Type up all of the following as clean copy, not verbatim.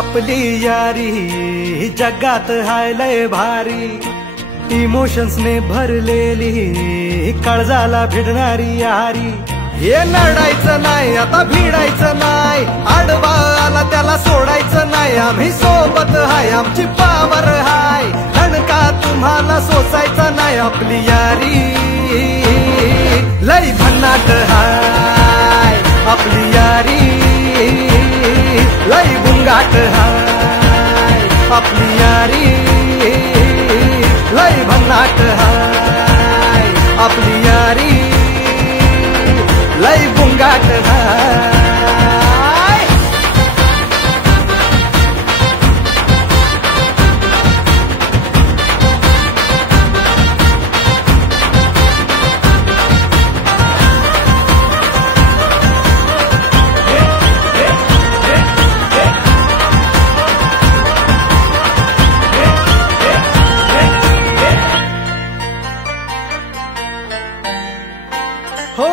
आपली यारी जगात हाय लय भारी, इमोशन्स ने भरलेली काळजाला भिडणारी यारी। हे लढायचं नाही आता भिडायचं नाही, आडवा आला त्याला सोडायचं नाही, आम्ही सोबत हाय आमची पावर हाय, धणका तुम्हाला सोसायचा नाही। आपली यारी लय भन्नाट हाय, आपली यारी लय बुंगाट हाय, आपली यारी लय भन्नाट हाय, आपली यारी लय बुंगाट हाय। हो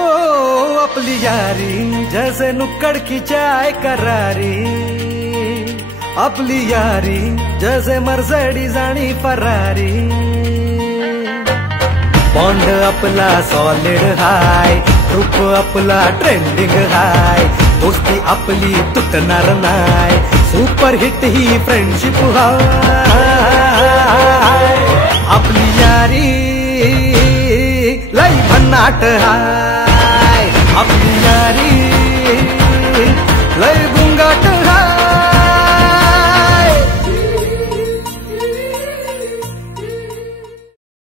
अपनी यारी जैसे नुक्कड़ की चाय करारी, अपनी यारी जैसे मर्सिडीज आणि फरारी। बॉन्ड आपला सॉलिड हाय, ग्रुप आपला ट्रेंडिंग हाय, दोस्ती आपली तुटणार नाय, सुपर हिट ही फ्रेंडशिप हाय। आपली यारी लय भन्नाट हाय, आपली यारी लय बुंगाट